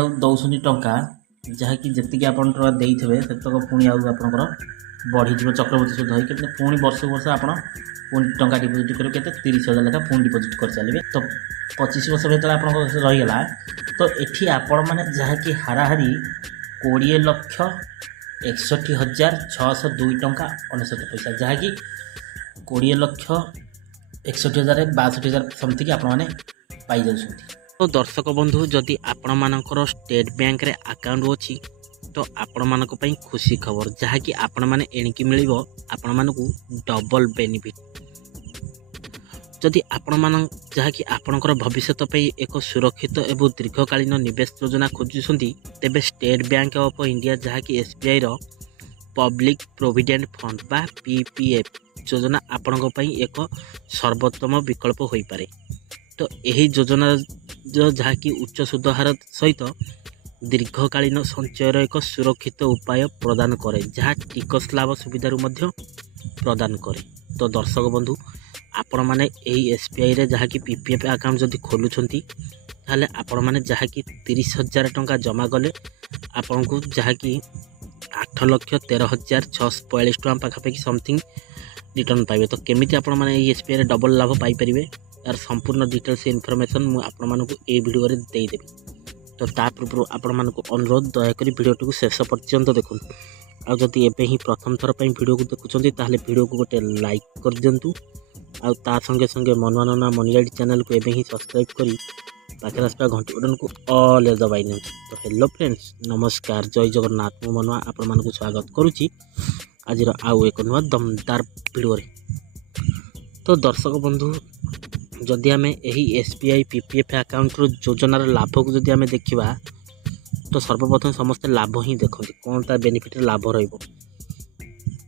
ଆଉ ଦଉଛନ୍ତି ଟଙ୍କା ଯାହାକି ଯେତିକି ଆପଣ ଟଙ୍କା ଦେଇଥିବେ ସେତକ ପୁଣି ଆଉ ଆପଣଙ୍କର ବଢ଼ିଯିବ ଚକ୍ରବୃଦ୍ଧି ସୁଧ ହେଇକି କିନ୍ତୁ ପୁଣି ବର୍ଷକୁ ବର୍ଷ ଆପଣ ପୁଣି ଟଙ୍କା ଡିପୋଜିଟ୍ କରିବେ କେତେ 30,000 ଲେଖା ପୁଣି ଡିପୋଜିଟ୍ କରିଚାଲିବେ। ତ 25 ବର୍ଷ ଯେତେବେଳେ ଆପଣଙ୍କ ରହିଗଲା ତ ଏଠି ଆପଣମାନେ ଯାହାକି ହାରାହାରି 20,61,602 ଟଙ୍କା 99 ପଇସା ଯାହାକି 20,61,62,000 ସମଥିଙ୍ଗ ଆପଣମାନେ ପାଇଯାଉଛନ୍ତି। तो दर्शक बंधु जदि आपण मानकर स्टेट बैंक रे अकाउंट अछि तो आपण मानक पई खुशी खबर जहाँकि आपण माने एणिकी मिलिबो आपण मानकू डबल बेनिफिट। जदि आपण मान जहाँकि आपणकर भविष्य पई एक सुरक्षित एवं दीर्घकालीन निवेश योजना खोजुछंती तेबे स्टेट बैंक ऑफ इंडिया जहाँकि एसबीआई रो पब्लिक प्रोविडेंट फंड बा पीपीएफ योजना आपणक पई एक सर्वोत्तम विकल्प होई पारे। तो यही योजना जो जहाँकि उच्च सुध हार सहित दीर्घकालीन संचयर एक सुरक्षित उपाय प्रदान करे जहाँ टिकस लाभ सुविधार प्रदान करे। तो दर्शक बंधु आपण मैंने यही एसबीआई रे जहाँकि पीपीएफ अकाउंट जदि खोलुछंती ताले आपण मैंने जहाँकि 30,000 टंका जमा गले आपन को जहाँकि 8,13,642 टंका पाखापाखि समथिंग रिटर्न पाइबे। तो केमिति आपण मैंने एसबीआई रे डबल लाभ पाई परिबे यार संपूर्ण डिटेल्स इनफॉरमेशन मु आपण मानकु ए वीडियो रे देई देबी। तो ता पूर्व आपण मानकु अनुरोध दयाकरी वीडियो को शेष पर्यंत देखुन। आ जदि एबे ही प्रथम थर पई वीडियो को देखुचंती ताले वीडियो को गोटे लाइक कर दियंतु आ ता संगे संगे मनवाना मनी गाइड चैनल को एबे ही सब्सक्राइब करी पाखरे आसपा घंटी बटन को ऑल दबाई नियंतु। तो हेलो फ्रेंड्स नमस्कार जय जगन्नाथ मु मनवा आपण मानकु स्वागत करूची आज आउ एक नुआ दमदार वीडियो रे। तो दर्शक बंधु जदि आम यही एसबीआई पीपीएफ अकाउंट योजनार लाभ को जदि आम देखा तो सर्वप्रथम समस्ते लाभ ही देखते कौन ता बेनिफिट लाभ रहिबो।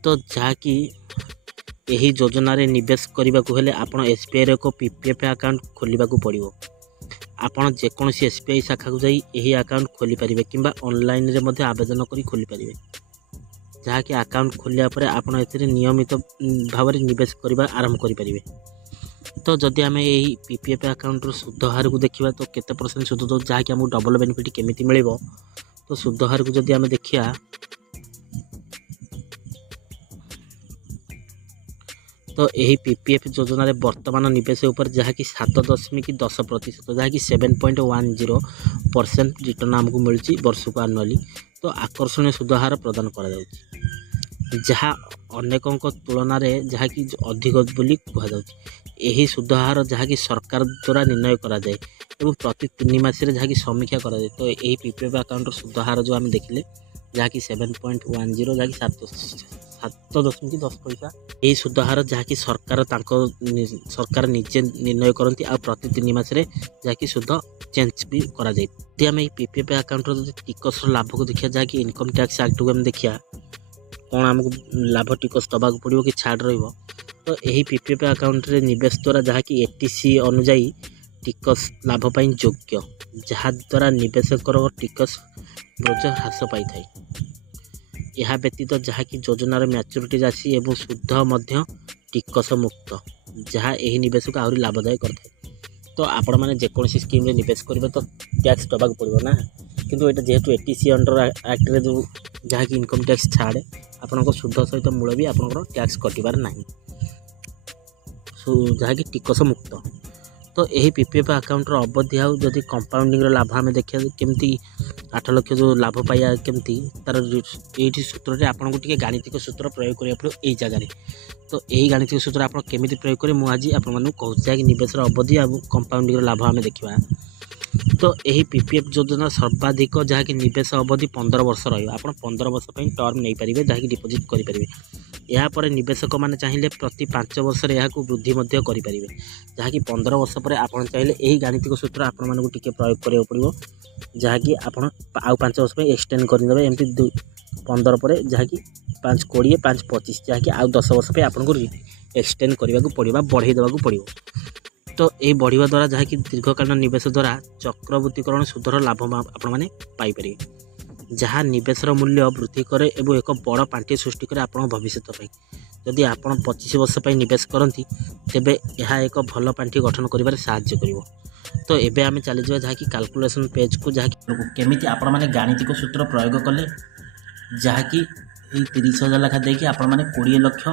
तो जहाँकि यही योजना रे निवेश करने को हेले आपण एसबीआई एक पीपीएफ अकाउंट खोलने को पड़ो। आपण जेकोसी एसबीआई शाखा को जाई यही अकाउंट खोली पारिबे किंबा ऑनलाइन रे मध्ये आवेदन करी खोली पारिबे जहाँकि अकाउंट खोलिया परे आपण एथिरे नियमित भाव में निवेश करबा आरंभ करि पारिबे। तो जदि आम यही पीपीएफ अकाउंट सुध हार को देखा तो केते परसेंट सुध दो जहाँकि आमको डबल बेनिफिट केमिति मिलिबो। तो सुध हार को जदि आम देखिया तो यही पीपीएफ योजना रे वर्तमान निवेश ऊपर जहाँकि 7.10% जहाँकि 7.10% रिटर्न आमको मिलूँ वर्ष को आनुआली। तो आकर्षणीय सुध हार प्रदान करा जाउछि जहाँ अनेकों तुलन में जहाँकि अधिक बोली कहुच्छी। यही सुध हार जहाँकि सरकार द्वारा निर्णय करा जाए एवं प्रति 3 मास जहाँकि समीक्षा करा जाए। तो यही पीपीएफ अकाउंट सुध हार जो आम देखिले जहाँकि 7.10 जहाँकि 7.10 पैसा यही सुध हार जहाँकि सरकार निजे निर्णय करती आ प्रति 3 मास जहाँकि सुध चेंज भी करा जाए। यदि आम पीपीएफ अकाउंट टिकस लाभ को देखिए जहाँकि इनकम टैक्स एक्ट को आम देखिया कौन आमको लाभ टिकस दबा पड़ो कि छाड़ रहिबो। तो यही पीपीएफ अकाउंट रे निवेश द्वारा जहाँकि एटीसी अनुजाई टिकस लाभ पाई योग्य जहाँ द्वारा निवेशकर टिकस बोझ ह्रास पाई थाए। यह व्यतीत जहाँकि योजनार मैच्योरिटी राशि एवं शुद्ध मध्य टिकस मुक्त जहाँ यही निवेश को आहरी लाभदायक करता है। तो आपण मैंने जेकोसी स्कीम रे निवेश करेंगे तो टैक्स दबा पड़ो ना किंतु यहाँ जेहेतु एटीसी अंडर एक्ट रे जो जहाँकि इनकम टैक्स छाड़े आपण शुद्ध सहित मूल भी आपंकर टैक्स कटबार ना जहाँकि टिकस मुक्त। तो यही पीपीएफ अकाउंट अवधि आउ जदि कंपाउंडिंग लाभ आम देखा केमती 8 लाख जो लाभ पाया केमती तार ये सूत्र रे आपन को टिके गाणितिक सूत्र प्रयोग करिया पड़ो एई जगह रे। तो यही गाणितिक सूत्र आप केमिति प्रयोग करे मु आज आपण मानू कहूँ कि निवेश अवधि आ कंपाउंडिंग लाभ आम देखा। तो यही पीपीएफ योजना सर्वाधिक जहाँकि निवेश अवधि 15 वर्ष रही आप 15 वर्ष टर्म नहीं पारे जहाँकि डिपोजिट करेंगे। यापर निवेशक मैंने चाहिए प्रति 5 वर्ष यहाँ वृद्धि करेंगे जहाँकि 15 वर्ष पर आप चाहिए यही गाणितिक सूत्र आपण मानक टिके प्रयोग करा पड़ो जहाँकि आप आउ 5 वर्ष एक्सटेंड करदे एमती 15 पर जहाँकि 5 20 5 25 जहाँकि आउ 10 वर्ष पर आपको एक्सटेंड करने को पड़ो बढ़ाई देवाक पड़ो। तो ये बढ़िया द्वारा जहाँकि दीर्घकालीन निवेश द्वारा चक्रवृत्तिकरण सुधर लाभ आपण मैंने पाइपर जहाँ निवेशर मूल्य वृद्धि करे एवं एक बड़ पांठि सृष्टि करे आपण भविष्य जदि आप 25 वर्ष निवेश करती तेबे यह एक भल पांठि गठन कर साहाय्य करिवो। तो एबे आम चलीजा जहाँकि काल्कुलेसन पेज को जहाँकि केमिति आपण माने गाणितिक सूत्र प्रयोग कले जहाँकि 30,000 लेखा देकी आपण माने 20 लक्ष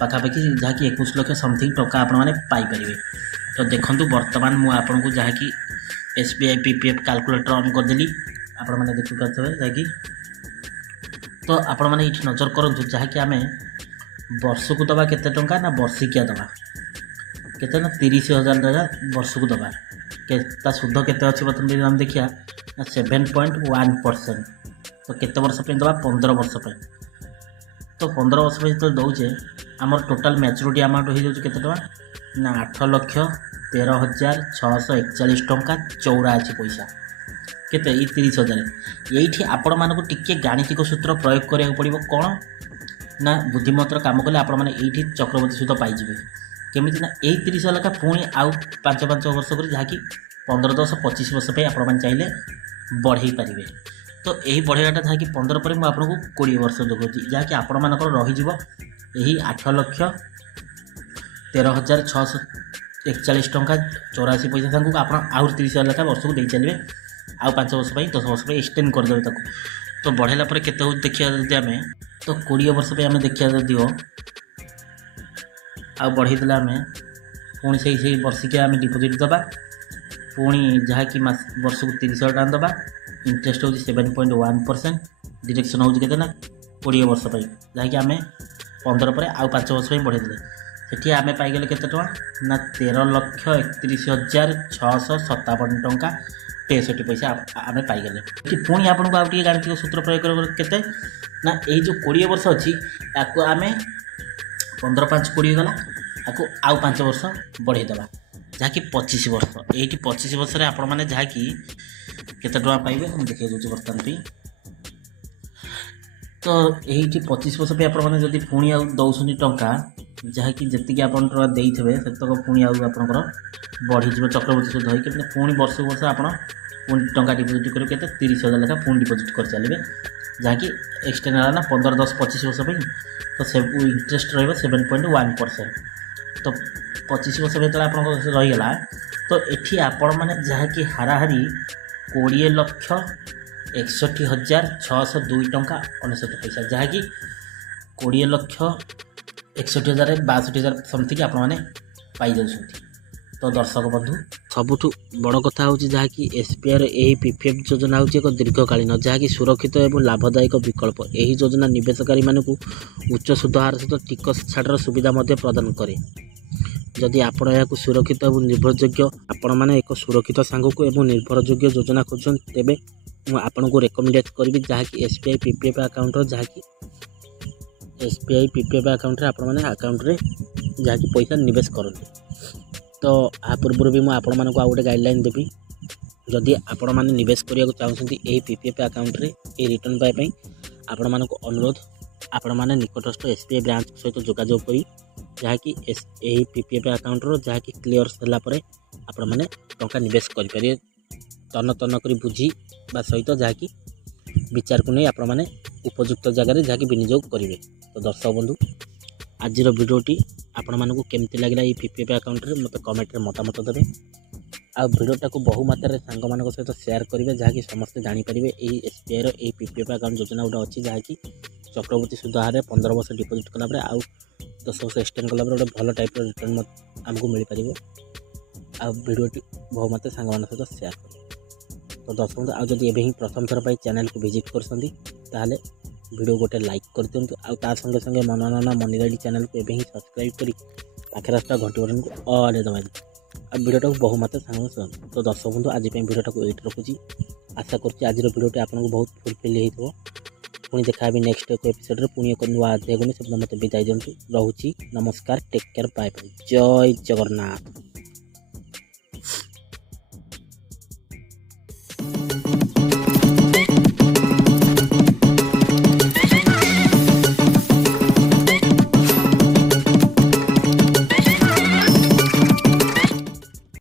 पाखापाखि जहाँकि 21 लक्ष समथिंग टका आपण माने पाइपर। तो देखंतु वर्तमान मु आपन को जहाँकि SBI PPF कैलकुलेटर ऑन करदेली आपण माने देखि पाथबे जहाँकि तो आपण माने इठ नजर करंतु जहाँकि आमे वर्ष को दबा केते टंका ना वर्षिकिया दबा केते ना 30,000 टका वर्ष को दबा केता शुद्ध केते अछि बतन भी हम देखिया 7.1%। तो केते वर्ष पे दबा 15 वर्ष पे। तो 15 वर्ष पे तो दउचे हमर टोटल मैच्योरिटी अमाउंट हो जाउछ केते टका ना 8,13,641 टंका 84 पैसा केते 30,000। यही आपण मानक टिके गाणितिक सूत्र प्रयोग करिया पड़िबो कोन ना बुद्धिमतर काम कले आपण माने एठी चक्रवर्ती सूत्र पाई जिवे केमिति ना 30,000 लेखा पुणी आउ 5 वर्ष कर जहाँकि 15 10 25 वर्ष पे आपण माने चाहिले बढ़ई पारिबे। तो यही बढ़ेगाटा जहाँकि 15 पर मुझे आपको 20 वर्ष जोगुची जहाँकि आपण मानकर रही 8,13,641 टंका 84 पैसा तांको आप आउर 30,000 लेखा वर्ष को दे चलिए आउ 5 वर्ष 10 वर्ष एक्सटेंड करदेवे ताको। तो बढ़ेला पर केते हो देखिया जदि आमे तो 20 वर्ष पे आमे देखिया जदि हो आ बढ़ई देला आमे पुणी से वर्षिकिया आमे डिपोजिट दबा पुणी जहाँकि वर्ष को 30,000 टका दबा इंटरेस्ट होची 7.1% डिडक्शन होची केते ना 20 वर्ष पे जहाँकि आमे 15 पर आउ 5 वर्ष पे बढ़ई देले सेठी आमे पाई गेले केते टका ना 13,31,657 टंका 63 पैसा आमे पाई गेले। पुणी आपनको आउ टिके गाणितिक सूत्र प्रयोग कर केते ना एई जो 20 वर्ष अछि याको आमे 15 5 20 गला याको आउ 5 वर्ष बढ़ई दबा जहाँकि 25 वर्ष एठी 25 वर्ष रे आपण माने जहाँकि केते टका पाइबे हम देखै दोछ वर्तमान पे। तो यही 25 वर्ष पे आपण माने जदि पुणी आउ दउसनी टंका जहाँकि जतिकि आपण टका देइथबे सेतक पुणी आउ आपनकर बढ़ी जिवो चक्रवर्ती सूद होई केते पुणी वर्ष वर्ष आपण पुणी टंका डिपोजिट करू केते 30,000 लेखा पुणी डिपोजिट कर चलिबे जहाँकि एक्सटेंड होला ना 15 10 25 वर्ष पे। तो से इंटरेस्ट रहबो 7.1%। तो 25 वर्ष भीतर आपन रही गला तो एठी आपण माने जहाँकि हाराहारी 20,61,602 टंका 69 पैसा जहाँकि 20,61,62 समथिंग आपण माने पाई जाउछथि। तो दर्शक बंधु सबुठु बड़ कथा हूँ जहाँकि SBI यही PPF योजना हूँ एक दीर्घकालीन जहाँकि सुरक्षित और लाभदायक विकल्प। यही योजना निवेशकारी मानक उच्च सुध हार सहित टिकस छाड़र सुविधा प्रदान करे। जदि आपण या सुरक्षित और निर्भरयोग्य आपण मैंने एक सुरक्षित सांग को एवं निर्भरयोग्य योजना खोजन तेबे आपन को रेकमेंडेड करी जहाँकि SBI PPF अकाउंट जहाँकि SBI PPF अकाउंट आपण मैंने अकाउंट रे जहाँकि पैसा निवेश करते। तो आ पूर्व भी मुझे आपण मानक गोटे गाइडलाइन देवी जदि आपण मैंने निवेश करने चाहते यही PPF अकाउंट रे ये रिटर्न पाइप आपण मानक अनुरोध आपण मैंने निकटस्थ SBI ब्रांच सहित जोगाजोग करी जहाँकि यही PPF अकाउंट जहाँकि क्लियर सारापर आपण मैंने टंका निवेश करें तन तन कर बुझी सहित जहाँकि विचार को नहीं आपण मैंने उपयुक्त जगह जहाँकि विनियोग करेंगे। तो दर्शक बंधु आज भिडियोटी आपण मानक केमती लगे ये PPF अकाउंट रे मत कमेंट रे मतामत देवे आ भिडियोटा को बहु मात्रा सांग मान सहित शेयर करेंगे जहाँकि समस्ते जानीपर ये SBI ये PPF अकाउंट योजना गोटे अच्छी जहाँकि चक्रवर्ती सुध हारे 15 वर्ष डिपोजिट कलापर आउ 10 वर्ष एक्सटेंड कलापर गोटे भल टाइप रिटर्न आमको मिल पार आ भिडियोटी बहु मात्रा सांग मान सहित शेयर करें। तो दर्शक आज जब एवं ही प्रथम थर पर चैनल को विजिट कर वीडियो गोटे लाइक कर दिंतु आ संगे संगे मनोरंजन मनीराइड चैनल को एवं ही सब्सक्राइब करी पाखे रास्ता घंटी बटन को ऑल दबाई आ वीडियोटा को बहु मात्रा सांग। तो दर्शक बंधु आज वीडियोटा को ये रखुची आशा करुँच आज वीडियोटी आपको बहुत फुलफिल हो पुणी देखा नेक्स्ट एक एपिसोड पुणी एक नुआ अध्याय से मत विदाय दिंतु। रोची नमस्कार टेक केयर बाय बाय जय जगन्नाथ।